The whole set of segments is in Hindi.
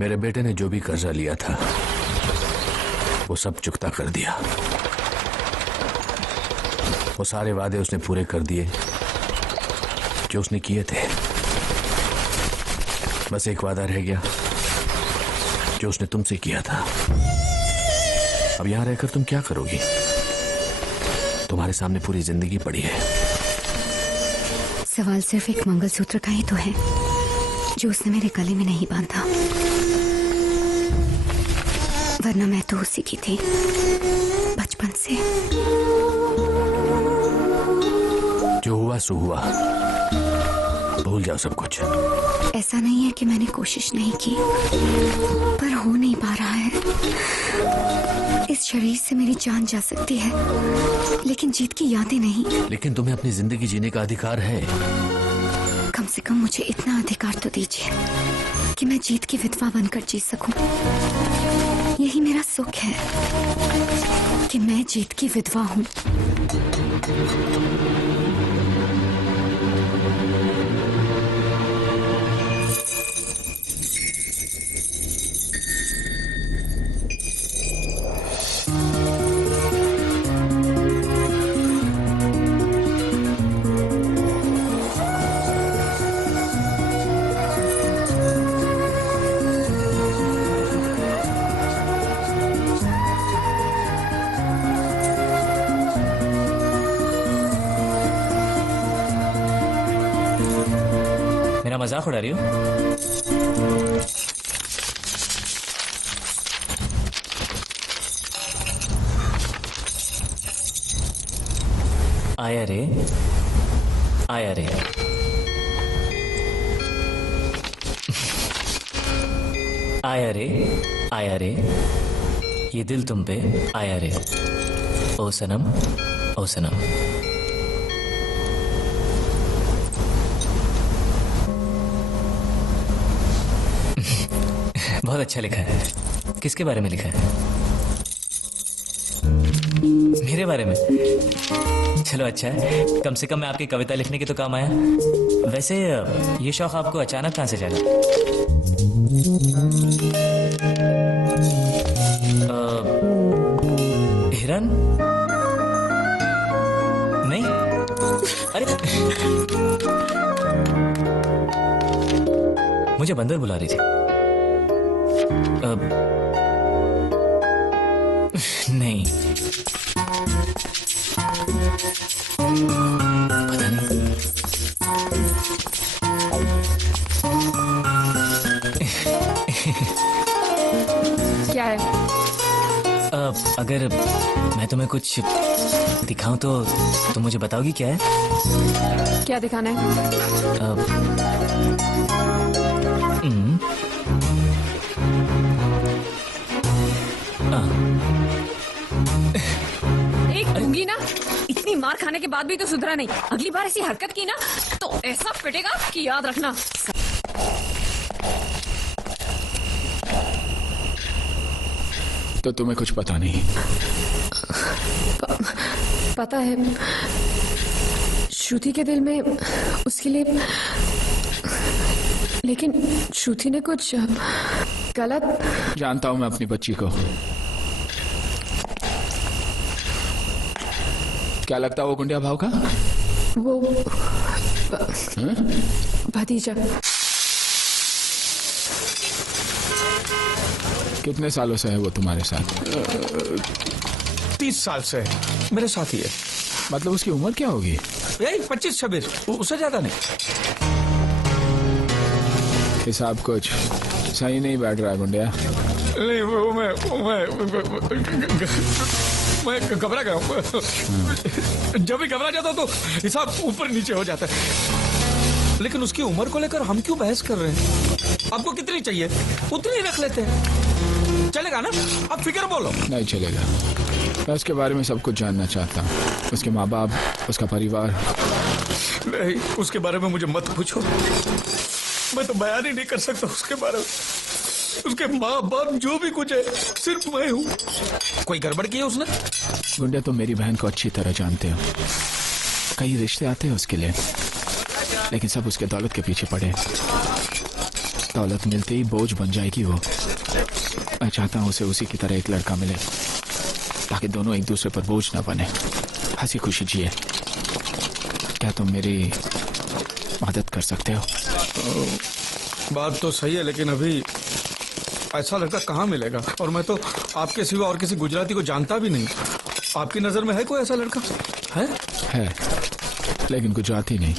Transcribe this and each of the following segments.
मेरे बेटे ने जो भी कर्जा लिया था वो सब चुकता कर दिया। वो सारे वादे उसने पूरे कर दिए जो उसने किए थे। बस एक वादा रह गया जो उसने तुमसे किया था। अब यहां रहकर तुम क्या करोगी? तुम्हारे सामने पूरी जिंदगी पड़ी है। सवाल सिर्फ एक मंगलसूत्र का ही तो है जो उसने मेरे गले में नहीं बांधा, वरना मैं तो उसी की थी बचपन से। जो हुआ सो हुआ, भूल जाओ सब कुछ। ऐसा नहीं है कि मैंने कोशिश नहीं की, पर हो नहीं पा रहा है। इस शरीर से मेरी जान जा सकती है, लेकिन जीत की यादें नहीं। लेकिन तुम्हें अपनी जिंदगी जीने का अधिकार है। कम से कम मुझे इतना अधिकार तो दीजिए कि मैं जीत की विधवा बनकर जी सकूं। यही मेरा सुख है कि मैं जीत की विधवा हूं। मेरा मजाक उड़ा रही हो? आया रे, आया रे। आया रे, आया रे, ये दिल तुम पे आया रे। ओ सनम, ओ सनम। बहुत अच्छा लिखा है। किसके बारे में लिखा है? मेरे बारे में? चलो अच्छा है, कम से कम मैं आपकी कविता लिखने के तो काम आया। वैसे ये शौक आपको अचानक कहां से जागा? हिरन? नहीं? अरे मुझे बंदर बुला रही थी। नहीं, पता नहीं। क्या है? अगर मैं तुम्हें कुछ दिखाऊं तो तुम मुझे बताओगी क्या है? क्या दिखाना है? एक दूंगी ना, इतनी मार खाने के बाद भी तो सुधरा नहीं। अगली बार ऐसी हरकत की ना तो ऐसा पिटेगा कि याद रखना। तो तुम्हें कुछ पता नहीं? पता है, श्रुति के दिल में उसके लिए, लेकिन श्रुति ने कुछ गलत। जानता हूं मैं अपनी बच्ची को। क्या लगता है वो गुंडिया भाव का? वो भतीजा। कितने सालों से है वो तुम्हारे साथ? 30 साल से मेरे साथ ही है। मतलब उसकी उम्र क्या होगी? यही 25-26, उससे ज्यादा नहीं। हिसाब कुछ सही नहीं बैठ रहा गुंडिया। नहीं, मैं घबरा गया हूँ। जब भी घबरा जाता तो हिसाब ऊपर नीचे हो जाता है। लेकिन उसकी उम्र को लेकर हम क्यों बहस कर रहे हैं? आपको कितनी चाहिए उतनी ही रख लेते हैं, चलेगा ना? आप फिक्र बोलो। नहीं चलेगा। मैं उसके बारे में सब कुछ जानना चाहता हूँ। उसके माँ बाप, उसका परिवार। नहीं, उसके बारे में मुझे मत पूछो। मैं तो बयान ही नहीं कर सकता उसके बारे में। उसके माँ बाप जो भी कुछ है सिर्फ मैं हूँ। कोई गड़बड़ की है उसने? गुंडिया, तुम मेरी बहन को अच्छी तरह जानते हो। कई रिश्ते आते हैं उसके लिए, लेकिन सब उसके दौलत के पीछे पड़े। दौलत मिलते ही बोझ बन जाएगी वो। मैं चाहता हूँ उसे उसी की तरह एक लड़का मिले ताकि दोनों एक दूसरे पर बोझ ना बने, हंसी खुशी जिए। क्या तुम मेरी मदद कर सकते हो? बात तो सही है, लेकिन अभी ऐसा लड़का कहाँ मिलेगा? और मैं तो आपके सिवा और किसी गुजराती को जानता भी नहीं। आपकी नजर में है कोई ऐसा लड़का? है लेकिन गुजराती नहीं,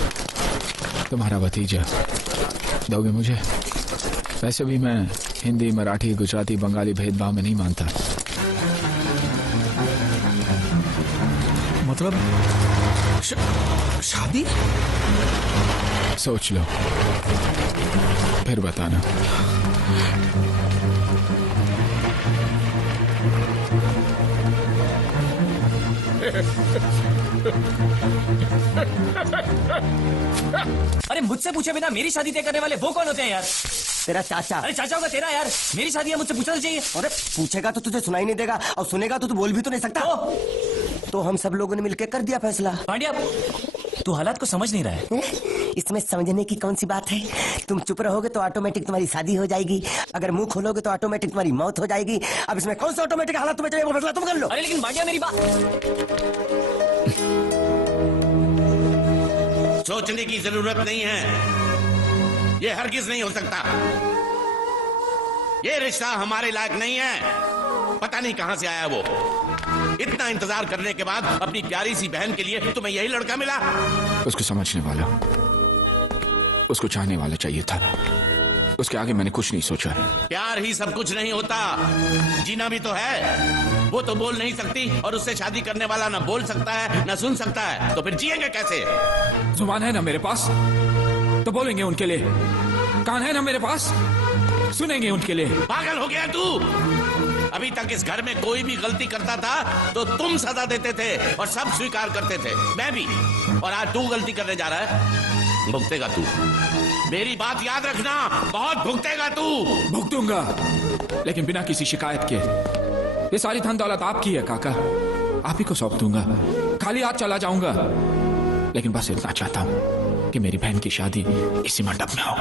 तुम्हारा भतीजा। दोगे मुझे? वैसे भी मैं हिंदी, मराठी, गुजराती, बंगाली भेदभाव में नहीं मानता। मतलब शादी? सोच लो फिर बताना। अरे मुझसे पूछे बिना मेरी शादी तय करने वाले वो कौन होते हैं यार? तेरा चाचा। अरे चाचा होगा तेरा यार, मेरी शादी है, मुझसे पूछना तो चाहिए। अरे पूछेगा तो तुझे सुनाई नहीं देगा, और सुनेगा तो तू बोल भी तो नहीं सकता। तो हम सब लोगों ने मिलकर कर दिया फैसला। पांड्या, तू हालात को समझ नहीं रहा है। इसमें समझने की कौन सी बात है? तुम चुप रहोगे तो ऑटोमेटिक तुम्हारी शादी हो जाएगी, अगर मुंह खोलोगे तो ऑटोमेटिक तुम्हारी मौत हो जाएगी। अब इसमें कौन सा ऑटोमेटिक हालत तुम्हें चाहिए, वो फैसला तुम कर लो। अरे लेकिन पांड्या मेरी बात। सोचने की जरूरत नहीं है, ये हरगिज नहीं हो सकता। ये रिश्ता हमारे लायक नहीं है। पता नहीं कहां से आया वो। इतना इंतजार करने के बाद अपनी प्यारी सी बहन के लिए तुम्हें यही लड़का मिला? उसको समझने वाला, उसको चाहने वाला चाहिए था। उसके आगे मैंने कुछ नहीं सोचा। प्यार ही सब कुछ नहीं होता, जीना भी तो है। वो तो बोल नहीं सकती, और उससे शादी करने वाला ना बोल सकता है ना सुन सकता है, तो फिर जिएंगे कैसे? जुबान है ना मेरे पास तो बोलेंगे उनके लिए, कान है ना मेरे पास सुनेंगे उनके लिए। पागल हो गया तू? अभी तक इस घर में कोई भी गलती करता था तो तुम सजा देते थे और सब स्वीकार करते थे, मैं भी। और आज तू गलती करने जा रहा है, भुगतेगा तू। मेरी बात याद रखना, बहुत भुगतेगा तू। भुगतूंगा, लेकिन बिना किसी शिकायत के। ये सारी धन दौलत आपकी है काका, आप ही को सौंप दूंगा। खाली हाथ चला जाऊंगा, लेकिन बस इतना चाहता हूं कि मेरी बहन की शादी इसी मंडप में हो।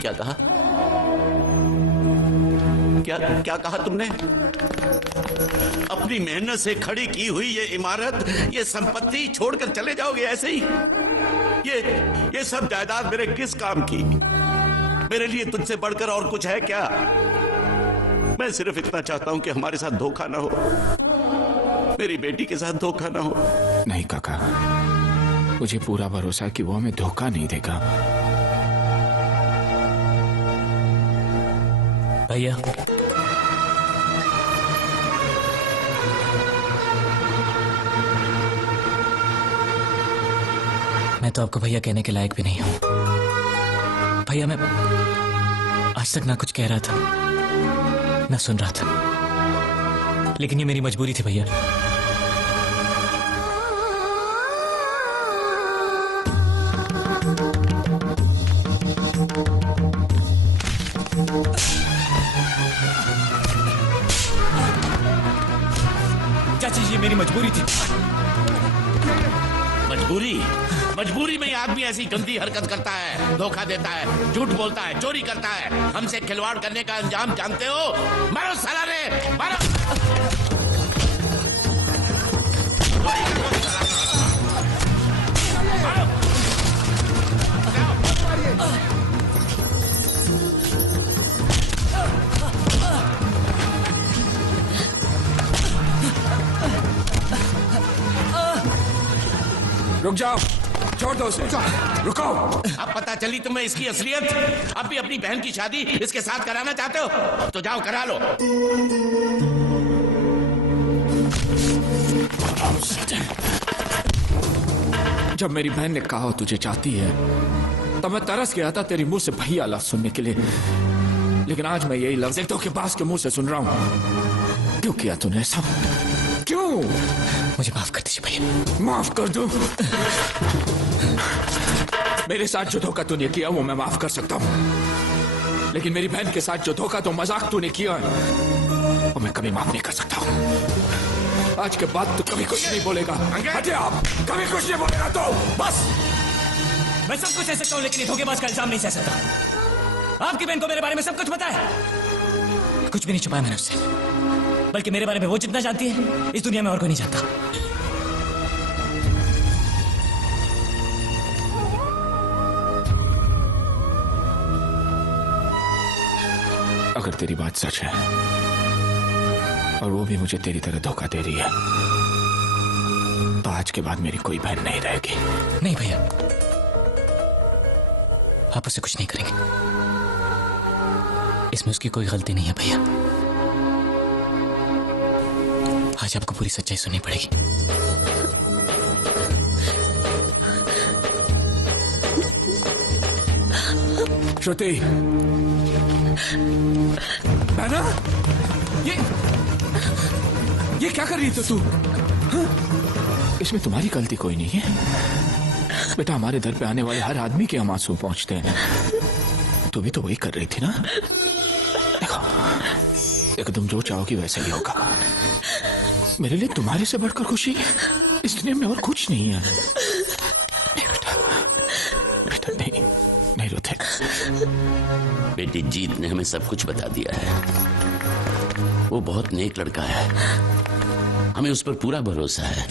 क्या कहा? क्या कहा तुमने? अपनी मेहनत से खड़ी की हुई ये इमारत, ये संपत्ति छोड़कर चले जाओगे ऐसे ही? ये सब जायदाद मेरे किस काम की? मेरे लिए तुझसे बढ़कर और कुछ है क्या? मैं सिर्फ इतना चाहता हूं कि हमारे साथ धोखा ना हो, मेरी बेटी के साथ धोखा ना हो। नहीं काका, मुझे पूरा भरोसा है कि वो हमें धोखा नहीं देगा। भैया, मैं तो आपको भैया कहने के लायक भी नहीं हूं। भैया, मैं आज तक ना कुछ कह रहा था ना सुन रहा था, लेकिन ये मेरी मजबूरी थी भैया। चाची जी, मेरी मजबूरी थी। मजबूरी में आदमी ऐसी गंदी हरकत करता है, धोखा देता है, झूठ बोलता है, चोरी करता है। हमसे खिलवाड़ करने का अंजाम जानते हो? मारो साला रे, मारो। रुक जाओ, छोड़ दो उसे, रुको। अब पता चली तुम्हें इसकी असलियत। अब भी अपनी बहन की शादी इसके साथ कराना चाहते हो तो जाओ करा लो। जब मेरी बहन ने कहा तुझे चाहती है, तब मैं तरस गया था तेरी मुंह से भैया लफ्ज सुनने के लिए। लेकिन आज मैं यही लफ्ज एक धोखेबाज के मुंह से सुन रहा हूं। क्यों किया तूने ऐसा? क्यों? मुझे माफ कर दीजिए भैया। माफ कर दो? मेरे साथ जो धोखा तूने किया वो मैं माफ कर सकता हूं, लेकिन मेरी बहन के साथ जो धोखा तो मजाक तूने किया है वो मैं कभी माफ नहीं कर सकता। आज के बाद तू कभी कुछ नहीं बोलेगा। हटे आप, कभी कुछ नहीं बोलेगा तो बस। मैं सब कुछ सह सकता हूँ, लेकिन ये धोखेबाज का इल्जाम नहीं सह सकता। आपकी बहन को मेरे बारे में सब कुछ पता है। कुछ भी नहीं छुपाया मैंने उससे, बल्कि मेरे बारे में वो जितना जानती है इस दुनिया में और कोई नहीं जानता। अगर तेरी बात सच है और वो भी मुझे तेरी तरह धोखा दे रही है, तो आज के बाद मेरी कोई बहन नहीं रहेगी। नहीं भैया, आप उससे कुछ नहीं करेंगे। इसमें उसकी कोई गलती नहीं है भैया। आज आपको पूरी सच्चाई सुननी पड़ेगी। श्रुति, बहना, ये क्या कर रही थी तू? हाँ? इसमें तुम्हारी गलती कोई नहीं है बेटा। हमारे दर पे आने वाले हर आदमी के हम आंसू पहुंचते हैं। तू भी तो वही कर रही थी ना। देखो तुम जो चाहोगी वैसा ही होगा। मेरे लिए तुम्हारे से बढ़कर खुशी इस दुनिया में और कुछ नहीं है। नहीं बेटा, बेटा नहीं, नहीं रोते। बेटी जीत ने हमें सब कुछ बता दिया है। वो बहुत नेक लड़का है, हमें उस पर पूरा भरोसा है।